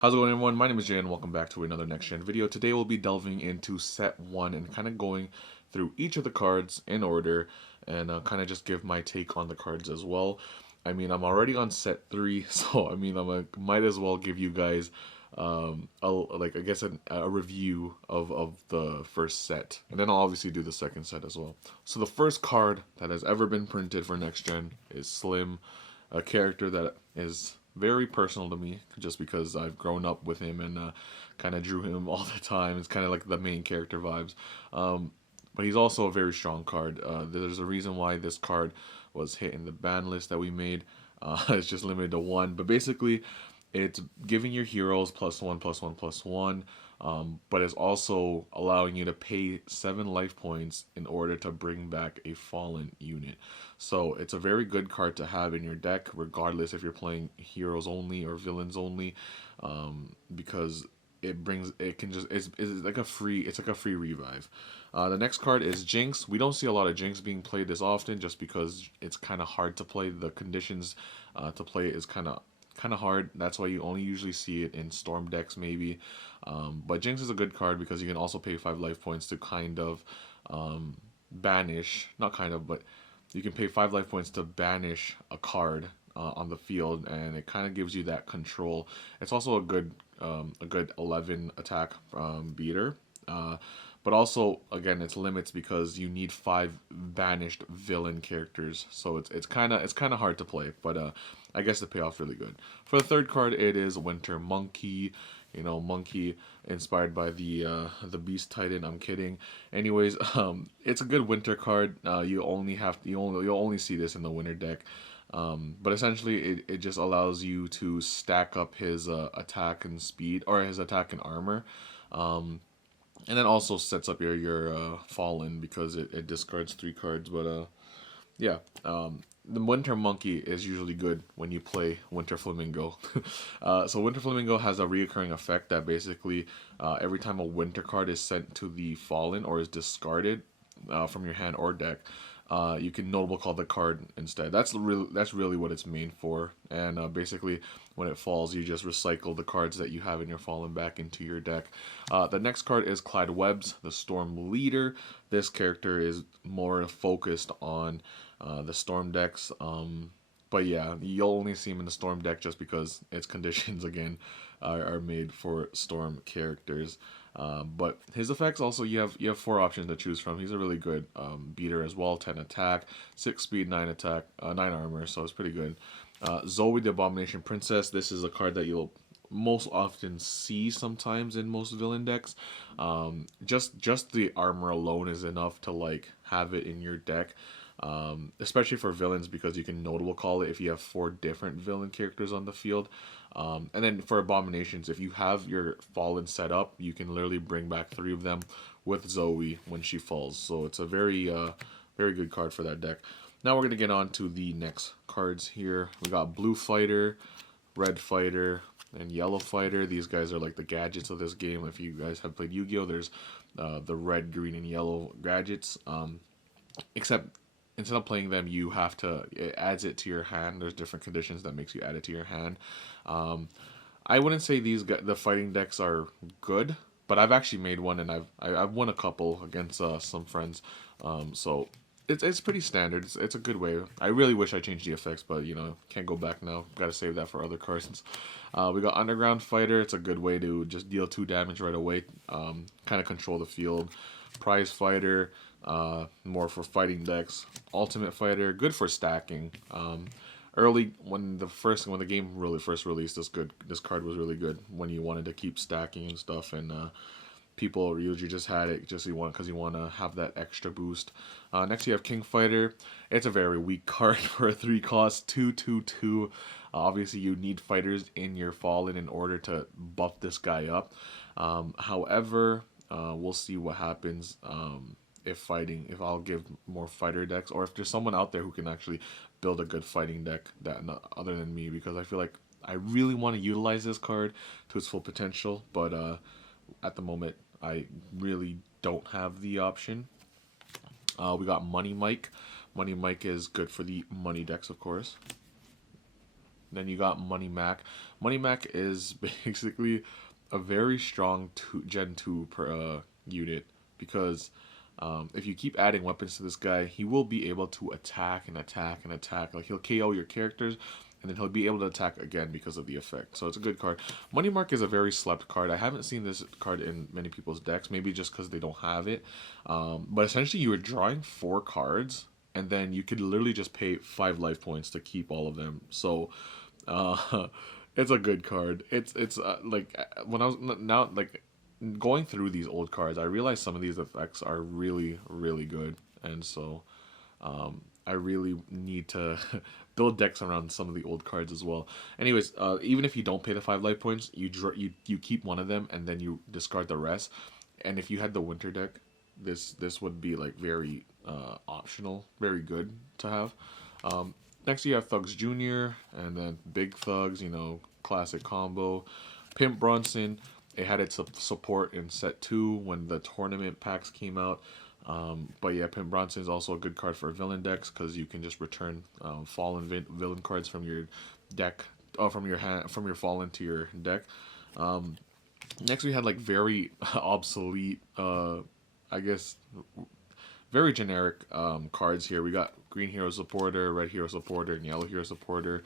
How's it going, everyone? My name is Jay and welcome back to another Next Gen video. Today we'll be delving into set 1 and kind of going through each of the cards in order and kind of just give my take on the cards as well. I mean, I'm already on set 3, so I mean, might as well give you guys a review of the first set, and then I'll obviously do the second set as well. So the first card that has ever been printed for Next Gen is Slim, a character that is very personal to me just because I've grown up with him and kind of drew him all the time. It's kind of like the main character vibes. But he's also a very strong card. There's a reason why this card was hit in the ban list that we made. It's just limited to 1. But basically, it's giving your heroes +1/+1/+1, but it's also allowing you to pay 7 life points in order to bring back a fallen unit. So it's a very good card to have in your deck, regardless if you're playing heroes only or villains only, because it's like a free revive. The next card is Jinx. We don't see a lot of Jinx being played this often, just because it's kind of hard to play. The conditions to play it is kind of hard. That's why you only usually see it in Storm decks maybe. But Jinx is a good card because you can also pay 5 life points to kind of banish, not kind of, but you can pay 5 life points to banish a card on the field, and it kind of gives you that control. It's also a good 11 attack beater. But also, again, it's limits because you need 5 banished villain characters, so it's kind of hard to play. But I guess the payoff's really good. For the third card, it is Winter Monkey. You know, monkey inspired by the Beast Titan. I'm kidding. Anyways, it's a good winter card. You'll only see this in the winter deck. But essentially, it just allows you to stack up his attack and speed, or his attack and armor. And then also sets up your Fallen because it discards 3 cards. But yeah, the Winter Monkey is usually good when you play Winter Flamingo. So Winter Flamingo has a reoccurring effect that basically every time a Winter card is sent to the Fallen or is discarded from your hand or deck, you can notable call the card instead. That's really what it's made for. And basically, when it falls, you just recycle the cards that you have in your Fallen back into your deck. The next card is Clyde Webbs, the Storm Leader. This character is more focused on the Storm decks. But yeah, you'll only see him in the Storm deck just because its conditions, again, are made for Storm characters. But his effects also, you have 4 options to choose from. He's a really good beater as well. 10 attack, 6 speed, 9 attack, 9 armor, so it's pretty good. Zoe the Abomination Princess. This is a card that you'll most often see sometimes in most villain decks. Just the armor alone is enough to like have it in your deck. Especially for villains, because you can notable call it if you have 4 different villain characters on the field. And then for Abominations, if you have your Fallen set up, you can literally bring back 3 of them with Zoe when she falls. So it's a very good card for that deck. Now we're going to get on to the next cards here. We got Blue Fighter, Red Fighter, and Yellow Fighter. These guys are like the gadgets of this game. If you guys have played Yu-Gi-Oh, there's the red, green, and yellow gadgets. Except instead of playing them, it adds it to your hand. There's different conditions that makes you add it to your hand. I wouldn't say the fighting decks are good, but I've actually made one, and I've won a couple against some friends. So it's pretty standard. It's a good way. I really wish I changed the effects, but you know, can't go back now. Got to save that for other cards. We got Underground Fighter. It's a good way to just deal 2 damage right away. Kind of control the field. Prize Fighter. More for fighting decks. Ultimate Fighter, good for stacking. Early when the game really first released, this card was really good when you wanted to keep stacking and stuff, and people usually just had it because you want to have that extra boost. Next you have King Fighter. It's a very weak card for a 3 cost 2/2/2. Obviously you need fighters in your Fallen in order to buff this guy up. However, we'll see what happens. If I'll give more fighter decks, or if there's someone out there who can actually build a good fighting deck other than me, because I feel like I really want to utilize this card to its full potential, but at the moment I really don't have the option. We got Money Mike. Money Mike is good for the money decks, of course. Then you got Money Mac. Money Mac is basically a very strong Gen 2 unit because if you keep adding weapons to this guy, he will be able to attack and attack and attack. Like he'll KO your characters, and then he'll be able to attack again because of the effect. So it's a good card. Money Mark is a very slept card. I haven't seen this card in many people's decks, maybe just because they don't have it. But essentially, you are drawing 4 cards, and then you could literally just pay 5 life points to keep all of them. So it's a good card. It's like when I was now like going through these old cards, I realized some of these effects are really good, and so I really need to build decks around some of the old cards as well. Anyways, even if you don't pay the 5 life points, you keep one of them and then you discard the rest. And if you had the winter deck, this would be like very optional, very good to have. Next you have Thugs Jr. and then Big Thugs, you know, classic combo. Pimp Bronson, it had its support in set 2 when the tournament packs came out. But yeah, Pimp Bronson is also a good card for villain decks because you can just return fallen villain cards from your deck, from your hand, from your fallen to your deck. Next we had like very obsolete, I guess, very generic cards here. We got Green Hero Supporter, Red Hero Supporter, and Yellow Hero Supporter.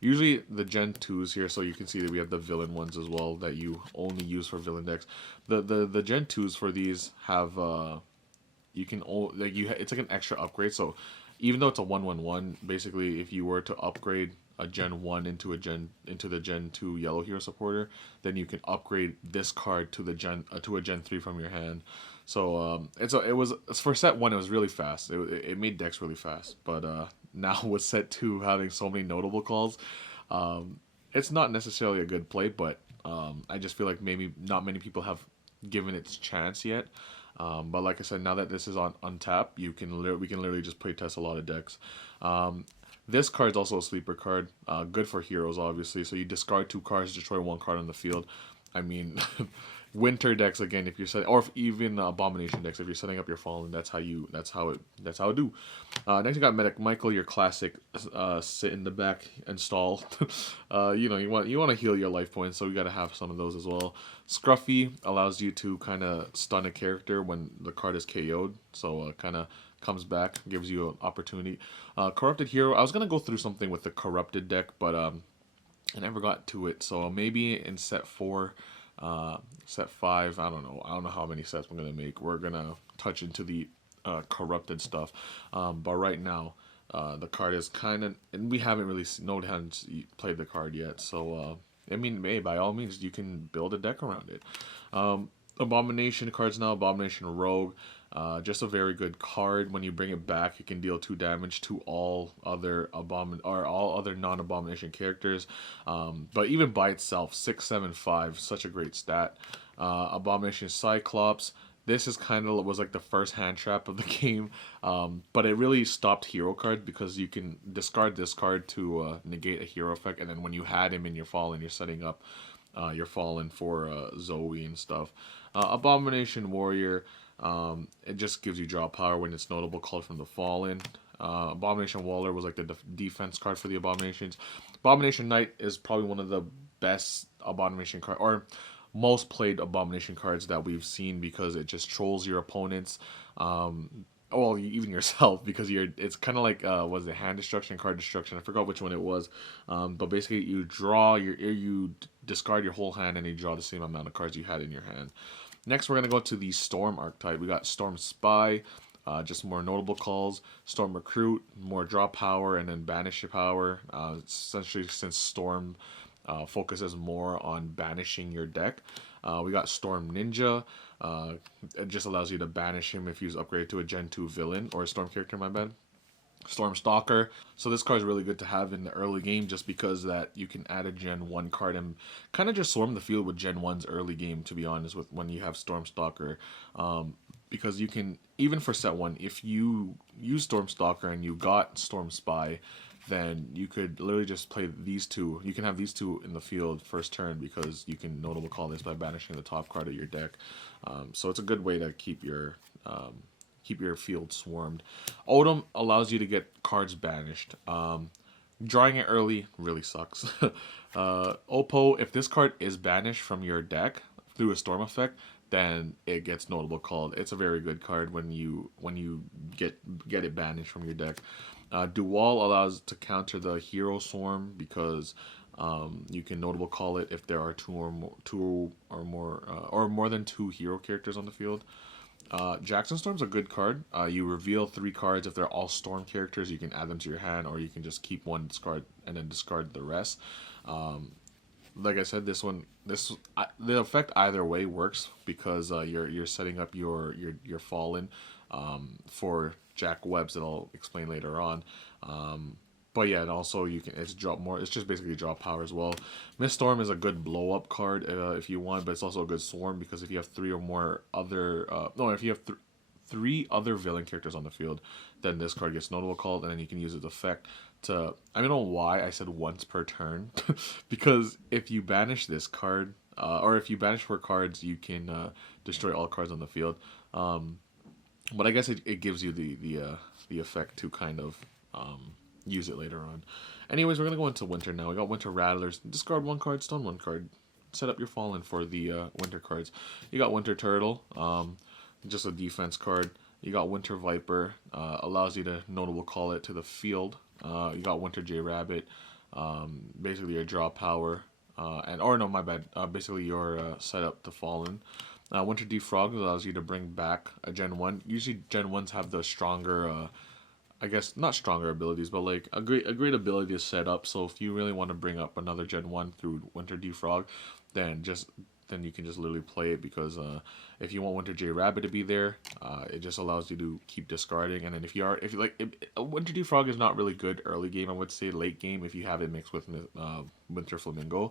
Usually the Gen 2s here, so you can see that we have the villain ones as well that you only use for villain decks. The Gen 2s for these have you can like it's like an extra upgrade. So even though it's a 1/1/1, basically if you were to upgrade a Gen 1 into the Gen 2 Yellow Hero Supporter, then you can upgrade this card to the to a Gen 3 from your hand. So it was for set 1 it was really fast. It made decks really fast. But now with set 2 having so many notable calls, it's not necessarily a good play, but I just feel like maybe not many people have given its chance yet. But like I said, now that this is on untap, we can literally just play test a lot of decks. This card's also a sleeper card, good for heroes obviously. So you discard 2 cards, destroy 1 card on the field. I mean, winter decks again. If you're setting, or if even abomination decks, if you're setting up your fallen, that's how it do. Next you got Medic Michael, your classic sit in the back and stall. You know, you want to heal your life points, so you got to have some of those as well. Scruffy allows you to kind of stun a character when the card is KO'd, so kind of comes back, gives you an opportunity. Corrupted Hero, I was gonna go through something with the corrupted deck, but I never got to it. So maybe in set 4, set 5, I don't know how many sets we're gonna make. We're gonna touch into the corrupted stuff, but right now the card is kind of, and we haven't really hadn't played the card yet. So I mean, by all means, you can build a deck around it. Abomination cards now. Abomination Rogue. Just a very good card. When you bring it back, you can deal 2 damage to all other non-abomination characters. But even by itself, 6/7/5, such a great stat. Abomination Cyclops. This is was like the first hand trap of the game, but it really stopped hero cards because you can discard this card to negate a hero effect, and then when you had him in your fallen, you're setting up your fallen for Zoe and stuff. Abomination Warrior. It just gives you draw power when it's notable called from the fallen. Abomination Waller was like the defense card for the abominations. Abomination Knight is probably one of the best abomination card or most played abomination cards that we've seen because it just trolls your opponents. Well, even yourself, because it's kind of like was it hand destruction, card destruction? I forgot which one it was. But basically, you discard your whole hand and you draw the same amount of cards you had in your hand. Next, we're gonna go to the Storm archetype. We got Storm Spy, just more notable calls. Storm Recruit, more draw power, and then banish your power. Essentially, since Storm focuses more on banishing your deck. We got Storm Ninja. It just allows you to banish him if he's upgraded to a Gen 2 villain or a Storm character, my bad. Storm Stalker. So this card is really good to have in the early game just because that you can add a Gen 1 card and kind of just swarm the field with Gen 1's early game, to be honest, with when you have Storm Stalker. Because you can, even for set 1, if you use Storm Stalker and you got Storm Spy, then you could literally just play these 2. You can have these 2 in the field first turn because you can notable call this by banishing the top card of your deck. So it's a good way to keep your field swarmed. Odom allows you to get cards banished. Drawing it early really sucks. Oppo, if this card is banished from your deck through a storm effect, then it gets notable called. It's a very good card when you get it banished from your deck. Dual allows to counter the hero swarm because you can notable call it if there are or more than two hero characters on the field. Jackson Storm's a good card. You reveal 3 cards. If they're all Storm characters, you can add them to your hand, or you can just keep one, discard, and then discard the rest. Like I said, the effect either way works because you're setting up your Fallen for Jack Webs that I'll explain later on. But yeah, and also it's drop more. It's just basically drop power as well. Mist Storm is a good blow up card if you want, but it's also a good swarm because if you have 3 or more other if you have 3 other villain characters on the field, then this card gets notable called, and then you can use its effect to. I don't know why I said once per turn, because if you banish this card, or if you banish 4 cards, you can destroy all cards on the field. But I guess it gives you the effect to kind of use it later on. Anyways, we're gonna go into Winter now. We got Winter Rattlers. Discard 1 card, stun 1 card. Set up your Fallen for the Winter cards. You got Winter Turtle, just a defense card. You got Winter Viper, allows you to notable call it to the field. You got Winter J Rabbit, basically your draw power, basically your setup to Fallen. Winter Defrog allows you to bring back a Gen 1. Usually Gen 1s have the stronger I guess not stronger abilities, but like a great ability to set up. So if you really want to bring up another Gen 1 through Winter Defrog, then you can just literally play it because if you want Winter J Rabbit to be there, it just allows you to keep discarding. And then if you Winter Defrog is not really good early game. I would say late game if you have it mixed with Winter Flamingo.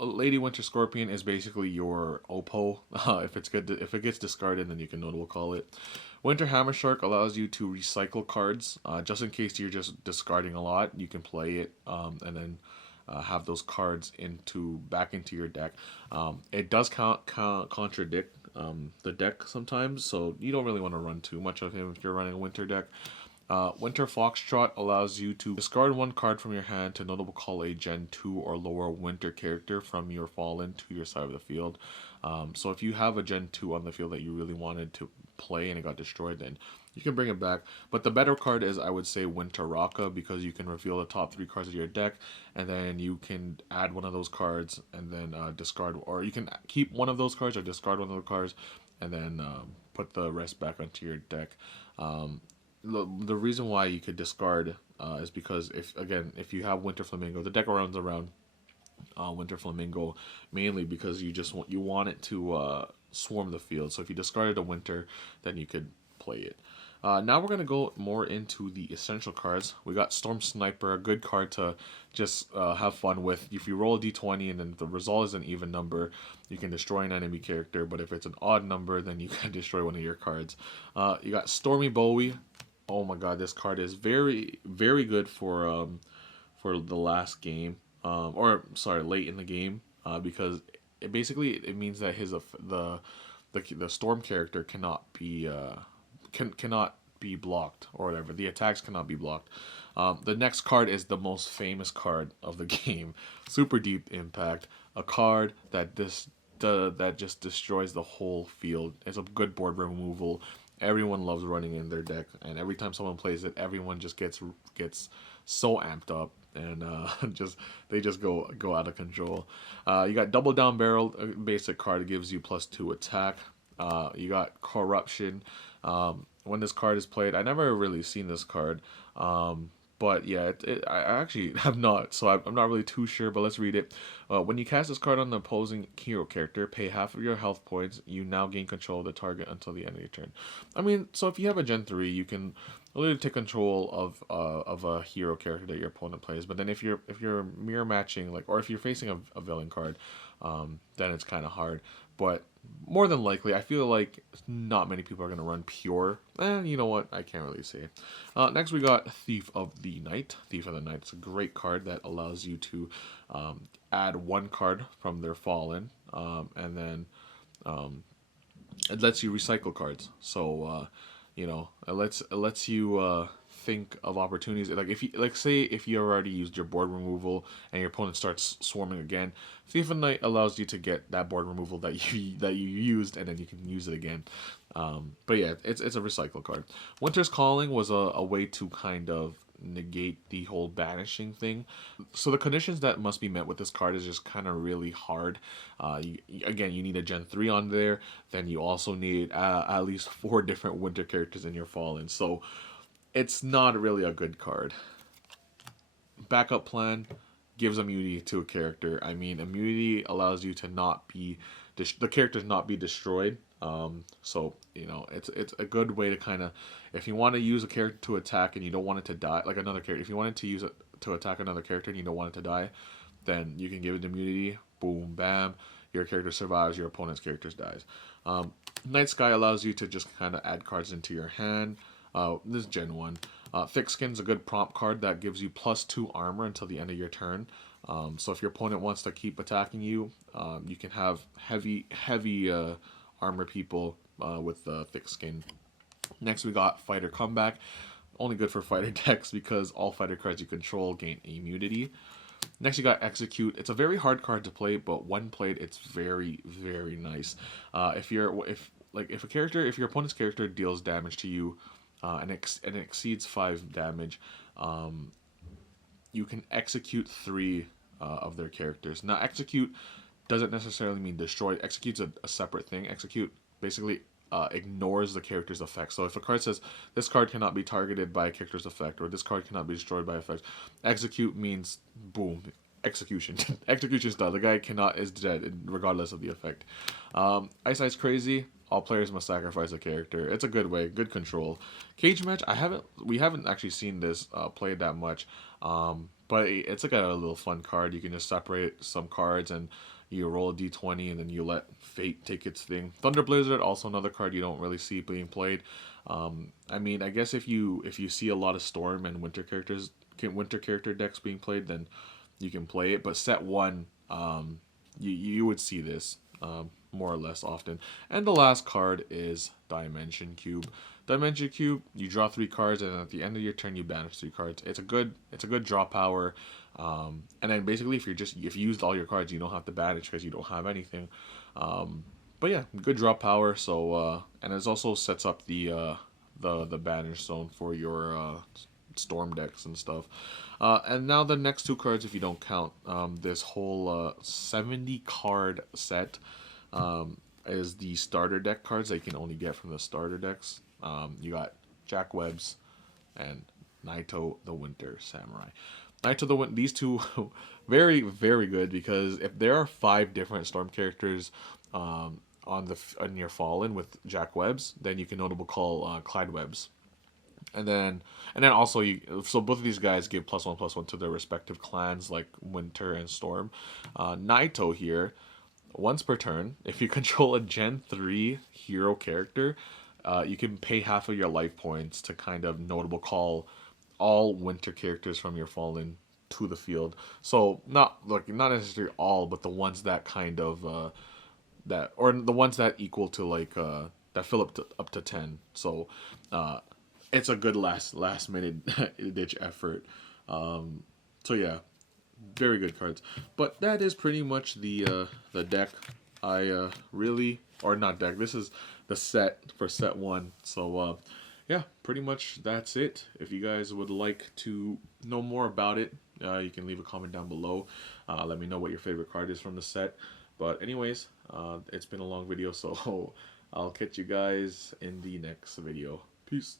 Lady Winter Scorpion is basically your Oppo. If it gets discarded, then you can notable call it. Winter Hammer Shark allows you to recycle cards, just in case you're just discarding a lot. You can play it, and then have those cards back into your deck. It does contradict the deck sometimes, so you don't really want to run too much of him if you're running a Winter deck. Winter Foxtrot allows you to discard 1 card from your hand to notable call a Gen 2 or lower Winter character from your Fallen to your side of the field. So if you have a Gen 2 on the field that you really wanted to play and it got destroyed, then you can bring it back. But the better card is, I would say, Winter Raka, because you can reveal the top 3 cards of your deck, and then you can add one of those cards and then discard, or you can keep one of those cards or discard one of the cards and then put the rest back onto your deck. The reason why you could discard is because if you have Winter Flamingo, the deck runs around Winter Flamingo mainly because you want it to swarm the field. So if you discarded a Winter, then you could play it. Now we're going to go more into the essential cards. We got Storm Sniper, a good card to just have fun with. If you roll a d20 and then the result is an even number, you can destroy an enemy character. But if it's an odd number, then you can destroy one of your cards. You got Stormy Bowie. Oh my god, this card is very, very good for the last game. Late in the game, because it means that the Storm character cannot be blocked or whatever. The attacks cannot be blocked. The next card is the most famous card of the game, Super Deep Impact, a card that just destroys the whole field. It's a good board removal. Everyone loves running in their deck, and every time someone plays it, everyone just gets so amped up, and they just go out of control. You got Double Down Barrel, a basic card, gives you +2 attack. You got Corruption. When this card is played, I never really seen this card, but yeah, I actually have not, so I'm not really too sure, but let's read it. When you cast this card on the opposing hero character, pay half of your health points. You now gain control of the target until the end of your turn. I mean, so if you have a Gen 3, you can literally take control of a hero character that your opponent plays. But then if you're mirror matching, or if you're facing a villain card, then it's kind of hard. But more than likely, I feel like not many people are going to run pure. And you know what? I can't really say it. Next, we got Thief of the Night. Thief of the Night is a great card that allows you to add 1 card from their Fallen. And then it lets you recycle cards. So, it lets you think of opportunities. Like if you like say if you already used your board removal and your opponent starts swarming again, Thief of Night allows you to get that board removal that you used, and then you can use it again. But yeah, it's a recycle card. Winter's Calling was a way to kind of negate the whole banishing thing. So the conditions that must be met with this card is just kind of really hard. Again, you need a Gen 3 on there. Then you also need at least 4 different winter characters in your Fallen. So it's not really a good card. Backup plan gives immunity to a character. I mean, immunity allows you to not be the characters not be destroyed. So you know, it's a good way to kind of, if you want to use a character to attack and you don't want it to die, like another character, if you wanted to use it to attack another character and you don't want it to die, then you can give it immunity. Boom, bam, your character survives, your opponent's character dies. Night Sky allows you to just kind of add cards into your hand. This is Gen 1. Thick Skin's a good prompt card that gives you +2 armor until the end of your turn. So if your opponent wants to keep attacking you, you can have heavy armor people with Thick Skin. Next we got Fighter Comeback. Only good for fighter decks because all fighter cards you control gain immunity. Next you got Execute. It's a very hard card to play, but when played, it's very, very nice. If your opponent's character deals damage to you, and it exceeds 5 damage, you can execute 3 of their characters. Now, execute doesn't necessarily mean destroy. Execute's a separate thing. Execute basically ignores the character's effect. So if a card says this card cannot be targeted by a character's effect, or this card cannot be destroyed by effect, execute means boom, execution. Execution's done. The guy is dead regardless of the effect. Ice Crazy. All players must sacrifice a character. It's a good way, good control. Cage Match. We haven't actually seen this played that much, but it's like a little fun card. You can just separate some cards and you roll a d20 and then you let fate take its thing. Thunder Blizzard, also another card you don't really see being played. I mean, I guess if you see a lot of Storm and winter character decks being played, then you can play it. But set 1, you would see this more or less often. And the last card is Dimension Cube. Dimension Cube, you draw 3 cards, and at the end of your turn you banish 3 cards. It's a good draw power. And then basically if you used all your cards, you don't have to banish because you don't have anything. But yeah, good draw power. So and it also sets up the banish zone for your Storm decks and stuff. And now the next 2 cards, if you don't count this whole 70 card set, is the starter deck cards that you can only get from the starter decks. You got Jack Webs and Naito the Winter Samurai. These 2 very, very good, because if there are 5 different Storm characters on your Fallen with Jack Webs, then you can notable call Clyde Webs. And then also so both of these guys give +1/+1 to their respective clans, like Winter and Storm. Naito here, once per turn, if you control a Gen 3 hero character, you can pay half of your life points to kind of notable call all winter characters from your Fallen to the field. So not necessarily all, but the ones that kind of the ones that equal to like that fill up to 10. So it's a good last minute ditch effort. So yeah, very good cards. But that is pretty much the deck. I really, or not deck, this is the set for set 1. So yeah, pretty much that's it. If you guys would like to know more about it, you can leave a comment down below. Let me know what your favorite card is from the set. But anyways, it's been a long video, so I'll catch you guys in the next video. Peace.